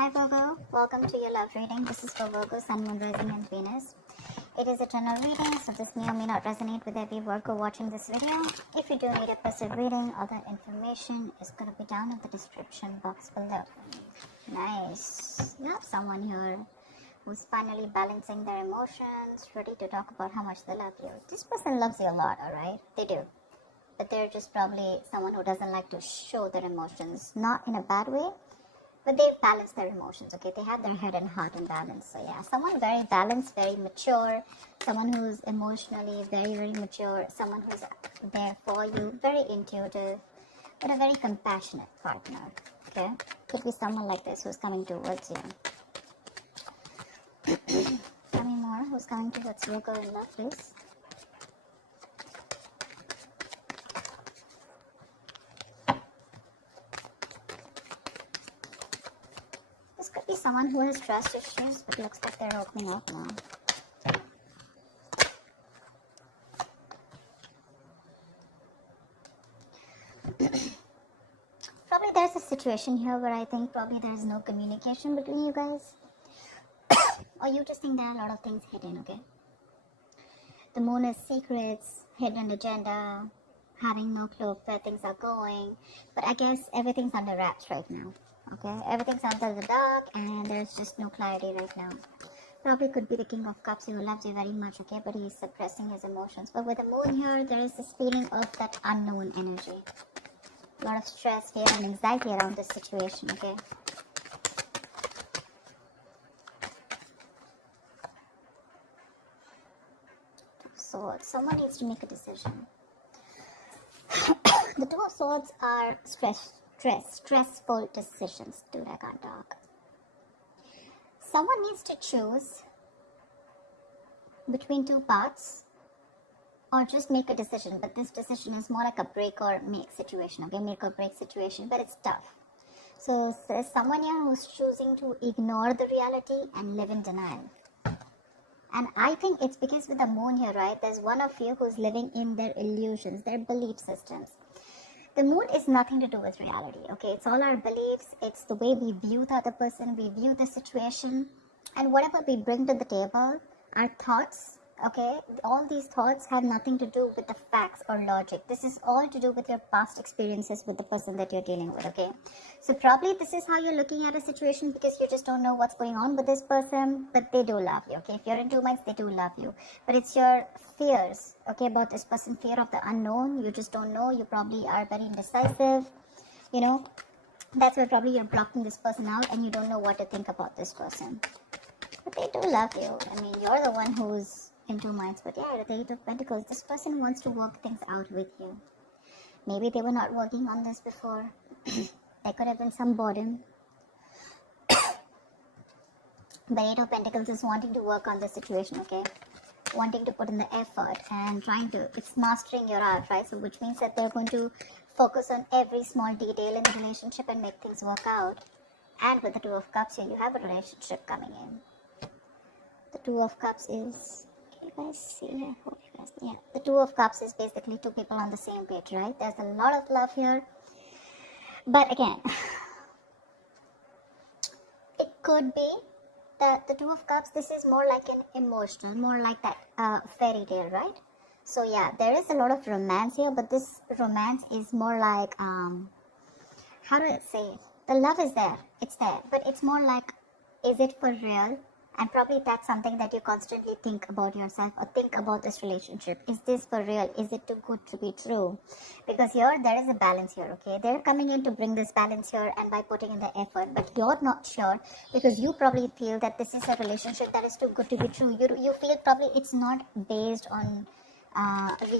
Hi Virgo, welcome to your love reading. This is for Virgo, Sun, Moon, Rising and Venus. It is a general reading, so this may or may not resonate with every Virgo watching this video. If you do need a personal reading, other information is going to be down in the description box below. Nice. You have someone here who's finally balancing their emotions, ready to talk about how much they love you. This person loves you a lot, alright? They do. But they're just probably someone who doesn't like to show their emotions, not in a bad way. But they balance their emotions, okay? They have their head and heart in balance. So yeah, someone very balanced, very mature, someone who's emotionally very, very mature, someone who's there for you, very intuitive, but a very compassionate partner, okay? Could be someone like this who's coming towards you. Tell me more, who's coming towards Virgo in love, please? This could be someone who has trust issues, but looks like they're opening up now. Probably there's a situation here where I think probably there's no communication between you guys. Or you just think there are a lot of things hidden, okay? The moon is secrets, hidden agenda, having no clue of where things are going. But I guess everything's under wraps right now. Okay, everything's under the dark and there's just no clarity right now. Probably could be the King of Cups who loves you very much, okay, but he's suppressing his emotions. But with the moon here, there is this feeling of that unknown energy. A lot of stress, fear and anxiety around this situation, okay. So someone needs to make a decision. The Two of Swords are stressful decisions. Dude, I can't talk. Someone needs to choose between two paths or just make a decision. But this decision is more like a break or make situation. Okay, make or break situation, but it's tough. So there's someone here who's choosing to ignore the reality and live in denial. And I think it's because with the moon here, right, there's one of you who's living in their illusions, their belief systems. The moon is nothing to do with reality, okay? It's all our beliefs. It's the way we view the other person, we view the situation. And whatever we bring to the table, our thoughts, okay? All these thoughts have nothing to do with the facts or logic. This is all to do with your past experiences with the person that you're dealing with, okay? So probably this is how you're looking at a situation because you just don't know what's going on with this person, but they do love you, okay? If you're in two minds, they do love you. But it's your fears, okay, about this person, fear of the unknown. You just don't know. You probably are very indecisive, you know. That's why probably you're blocking this person out and you don't know what to think about this person. But they do love you. I mean, you're the one who's in two minds. But yeah, the Eight of Pentacles, this person wants to work things out with you. Maybe they were not working on this before. There could have been some boredom. The Eight of Pentacles is wanting to work on the situation, okay? Wanting to put in the effort and trying to, it's mastering your art, right? So which means that they're going to focus on every small detail in the relationship and make things work out. And with the Two of Cups here, you have a relationship coming in. The Two of Cups is, can you guys see? I hope you guys, yeah. The Two of Cups is basically two people on the same page, right? There's a lot of love here. But again, it could be that the Two of Cups, this is more like an emotional, more like that fairy tale, right? So yeah, there is a lot of romance here, but this romance is more like, how do I say it? The love is there, it's there, but it's more like, is it for real? And probably that's something that you constantly think about yourself or think about this relationship. Is this for real? Is it too good to be true? Because here, there is a balance here, okay? They're coming in to bring this balance here and by putting in the effort, but you're not sure because you probably feel that this is a relationship that is too good to be true. You feel probably it's not based on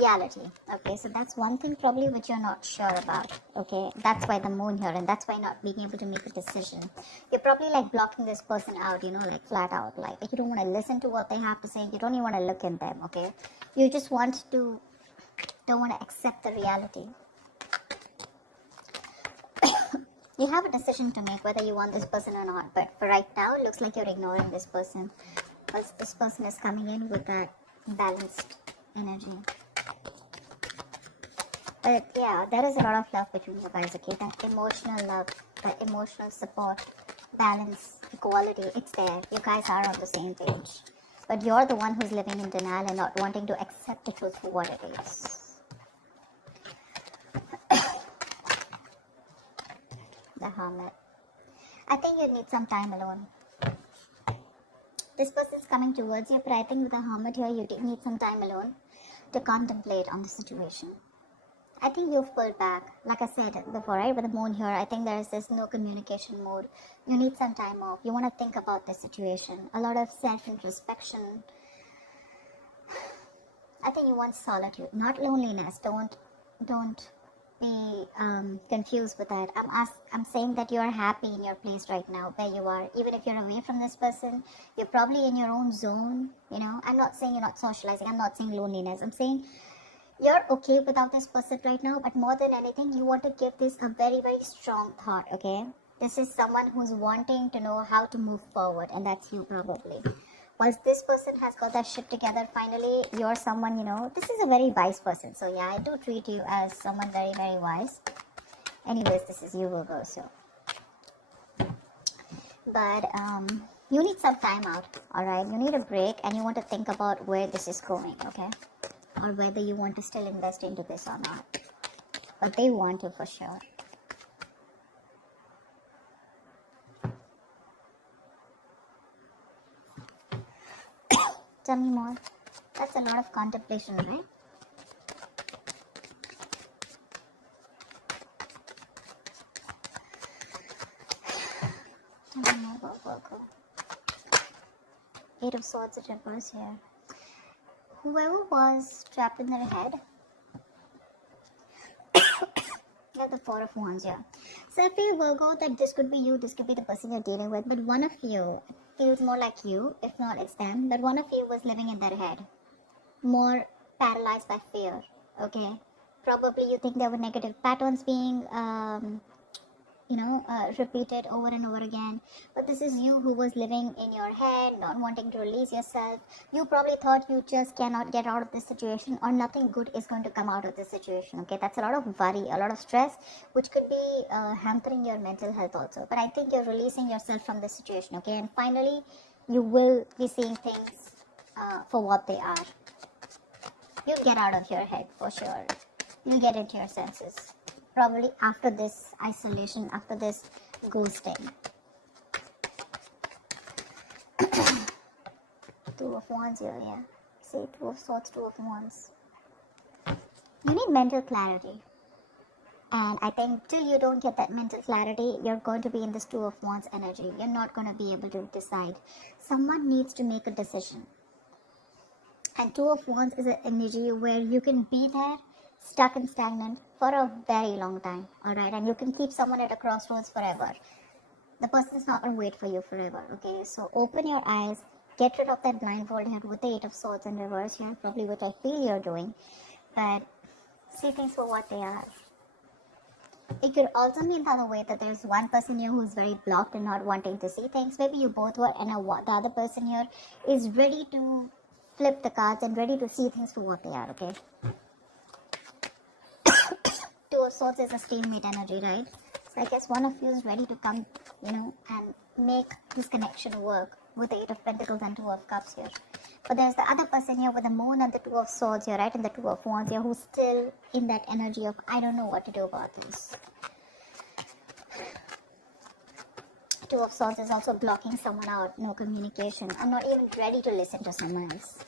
reality, okay? So that's one thing probably which you're not sure about, okay? That's why the moon here, and that's why not being able to make a decision. You're probably like blocking this person out, you know, like flat out, like you don't want to listen to what they have to say, you don't even want to look at them, okay? You just want to, don't want to accept the reality. You have a decision to make whether you want this person or not, but for right now it looks like you're ignoring this person because this person is coming in with that balanced energy. But yeah, there is a lot of love between you guys, okay? That emotional love, that emotional support, balance, equality, it's there. You guys are on the same page. But you're the one who's living in denial and not wanting to accept the truth for what it is. The Hermit. I think you need some time alone. This person's coming towards you, but I think with the Hermit here, you need some time alone to contemplate on the situation. I think you've pulled back. Like I said before, right? With the moon here, I think there is this no communication mode. You need some time off. You want to think about the situation. A lot of self-introspection. I think you want solitude, not loneliness. Don't be confused with that. I'm saying that you are happy in your place right now, where you are. Even if you're away from this person, you're probably in your own zone. I'm not saying you're not socializing. I'm not saying loneliness. I'm saying you're okay without this person right now, but more than anything, you want to give this a very, very strong thought, okay? This is someone who's wanting to know how to move forward, and that's you probably. Once this person has got that shit together, finally, you're someone, this is a very wise person. So yeah, I do treat you as someone very, very wise. Anyways, this is you, Virgo, so. But you need some time out, alright? You need a break, and you want to think about where this is going, okay? Or whether you want to still invest into this or not. But they want to for sure. Tell me more. That's a lot of contemplation, right? Tell me more about Virgo. 8 of Swords in reverse here. Whoever was trapped in their head, you have the 4 of Wands here. So I feel, Virgo, that this could be you, this could be the person you're dealing with, but one of you feels more like you, if not it's them, but one of you was living in their head, more paralyzed by fear, okay? Probably you think there were negative patterns being repeated over and over again. But this is you who was living in your head, not wanting to release yourself. You probably thought you just cannot get out of this situation, or nothing good is going to come out of this situation. Okay, that's a lot of worry, a lot of stress, which could be hampering your mental health also. But I think you're releasing yourself from this situation. Okay, and finally, you will be seeing things for what they are. You'll get out of your head for sure. You'll get into your senses. Probably after this isolation, after this ghosting. 2 of Wands here, yeah. See, 2 of Swords, 2 of Wands. You need mental clarity. And I think till you don't get that mental clarity, you're going to be in this 2 of Wands energy. You're not going to be able to decide. Someone needs to make a decision. And 2 of Wands is an energy where you can be there, stuck and stagnant for a very long time, alright? And you can keep someone at a crossroads forever. The person is not going to wait for you forever, okay? So open your eyes, get rid of that blindfold here with the 8 of Swords in reverse here, probably what I feel you're doing. But see things for what they are. It could also mean the other way, that there's one person here who's very blocked and not wanting to see things. Maybe you both were, and the other person here is ready to flip the cards and ready to see things for what they are, okay? 2 of Swords is a stalemate energy, right? So I guess one of you is ready to come, and make this connection work with the 8 of Pentacles and 2 of Cups here. But there's the other person here with the Moon and the 2 of Swords here, right? And the 2 of Wands here, who's still in that energy of, I don't know what to do about this. 2 of Swords is also blocking someone out, no communication. I'm not even ready to listen to someone else.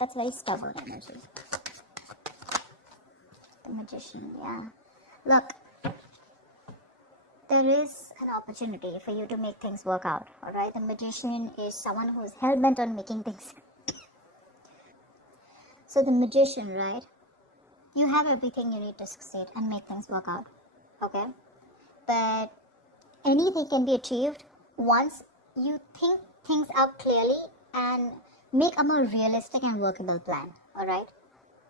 That's very stubborn energy. The Magician, yeah. Look, there is an opportunity for you to make things work out, alright? The Magician is someone who is hell-bent on making things. So the Magician, right? You have everything you need to succeed and make things work out, okay? But anything can be achieved once you think things out clearly and make a more realistic and workable plan, alright?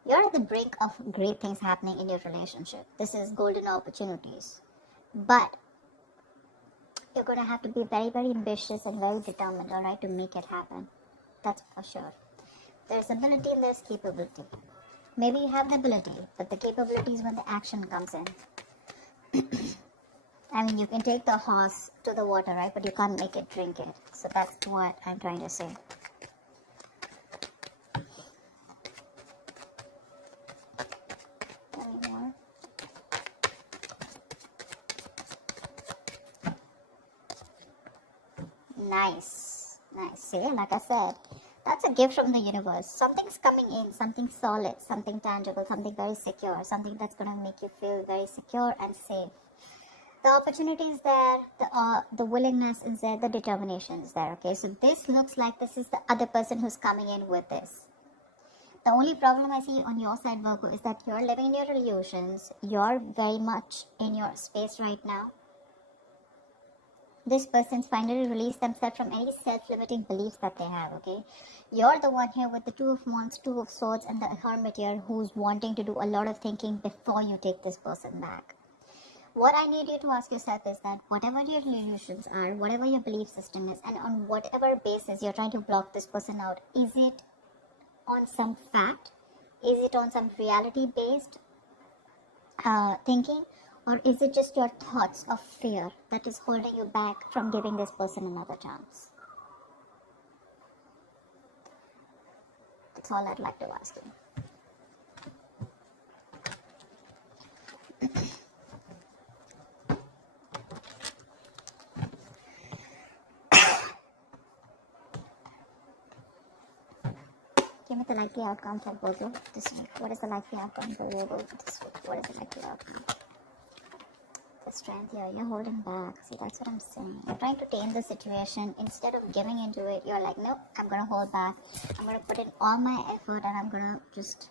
You're at the brink of great things happening in your relationship. This is golden opportunities. But you're going to have to be very, very ambitious and very determined, alright, to make it happen. That's for sure. There's ability and there's capability. Maybe you have the ability, but the capability is when the action comes in. I mean, you can take the horse to the water, right? But you can't make it drink it. So that's what I'm trying to say. Any more? Nice. Nice. See, like I said, that's a gift from the universe. Something's coming in, something solid, something tangible, something very secure, something that's going to make you feel very secure and safe. The opportunity is there, the willingness is there, the determination is there. Okay, so this looks like this is the other person who's coming in with this. The only problem I see on your side, Virgo, is that you're living in your illusions. You're very much in your space right now. This person's finally released themselves from any self-limiting beliefs that they have, okay? You're the one here with the Two of Wands, Two of Swords, and the Hermit here who's wanting to do a lot of thinking before you take this person back. What I need you to ask yourself is that whatever your illusions are, whatever your belief system is, and on whatever basis you're trying to block this person out, is it on some fact? Is it on some reality-based thinking? Or is it just your thoughts of fear that is holding you back from giving this person another chance? That's all I'd like to ask you. Give me the likely outcome for Virgo this week. What is the likely outcome for Virgo this week? What is the likely outcome? The strength here, you're holding back. See, that's what I'm saying. You're trying to tame the situation. Instead of giving into it, you're like, nope, I'm going to hold back. I'm going to put in all my effort and I'm going to just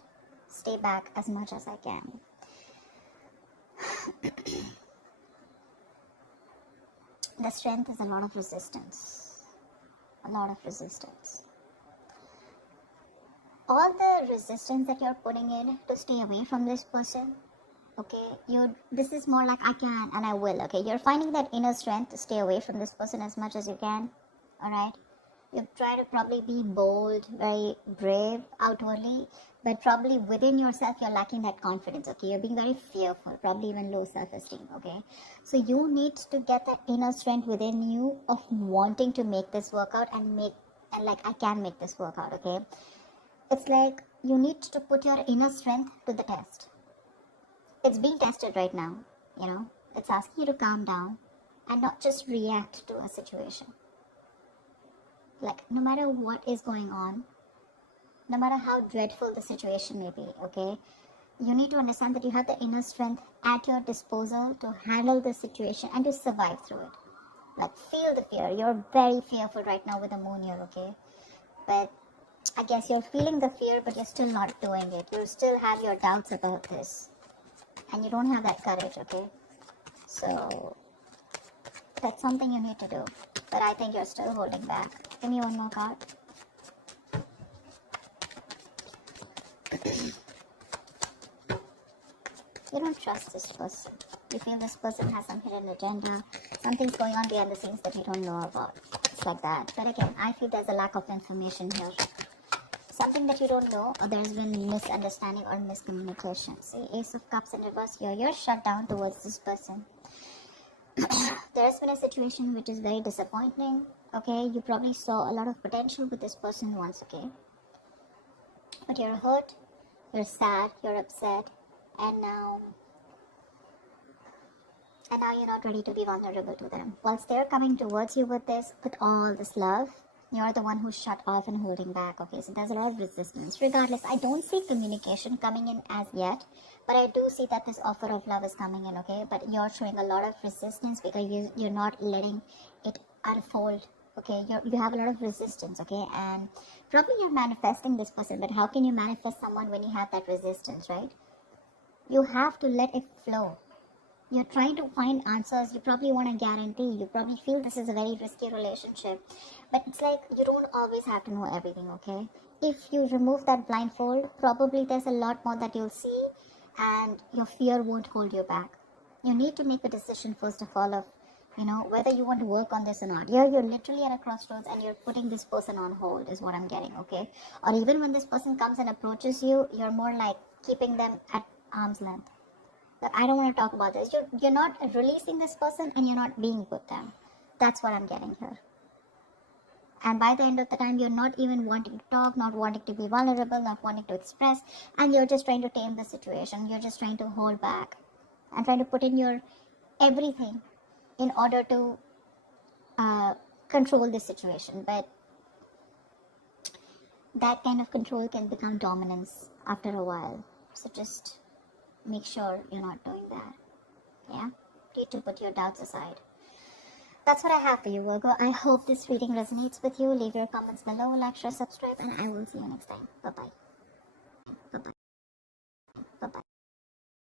stay back as much as I can. The strength is a lot of resistance. A lot of resistance. All the resistance that you're putting in to stay away from this person, okay, this is more like I can and I will, okay? You're finding that inner strength to stay away from this person as much as you can, alright? You try to probably be bold, very brave outwardly, but probably within yourself you're lacking that confidence, okay? You're being very fearful, probably even low self-esteem, okay? So you need to get that inner strength within you of wanting to make this work out and like I can make this work out, okay? It's like you need to put your inner strength to the test. It's being tested right now, you know. It's asking you to calm down and not just react to a situation. Like, no matter what is going on, no matter how dreadful the situation may be, okay, you need to understand that you have the inner strength at your disposal to handle the situation and to survive through it. Like, feel the fear. You're very fearful right now with the moon here, okay? But I guess you're feeling the fear, but you're still not doing it. You still have your doubts about this. And you don't have that courage, okay? So, that's something you need to do. But I think you're still holding back. Give me one more card. You don't trust this person. You feel this person has some hidden agenda. Something's going on behind the scenes that you don't know about. It's like that. But again, I feel there's a lack of information here. Something that you don't know, or there's been misunderstanding or miscommunication. See, Ace of Cups in reverse here. You're shut down towards this person. There's been a situation which is very disappointing. Okay, you probably saw a lot of potential with this person once, okay? But you're hurt, you're sad, you're upset, and now you're not ready to be vulnerable to them. Whilst they're coming towards you with all this love, you're the one who's shut off and holding back, okay? So there's a lot of resistance. Regardless, I don't see communication coming in as yet, but I do see that this offer of love is coming in, okay? But you're showing a lot of resistance because you're not letting it unfold, okay? You have a lot of resistance, okay? And probably you're manifesting this person, but how can you manifest someone when you have that resistance, right? You have to let it flow. You're trying to find answers. You probably want a guarantee. You probably feel this is a very risky relationship. But it's like you don't always have to know everything, okay? If you remove that blindfold, probably there's a lot more that you'll see and your fear won't hold you back. You need to make a decision first of all of, whether you want to work on this or not. You're literally at a crossroads and you're putting this person on hold is what I'm getting, okay? Or even when this person comes and approaches you, you're more like keeping them at arm's length. that I don't want to talk about this. You're not releasing this person and you're not being with them. That's what I'm getting here. And by the end of the time, you're not even wanting to talk, not wanting to be vulnerable, not wanting to express, and you're just trying to tame the situation. You're just trying to hold back and trying to put in your everything in order to control the situation. But that kind of control can become dominance after a while. So just make sure you're not doing that. Yeah? Need to put your doubts aside. That's what I have for you, Virgo. I hope this reading resonates with you. Leave your comments below, like, share, subscribe, and I will see you next time. Bye-bye.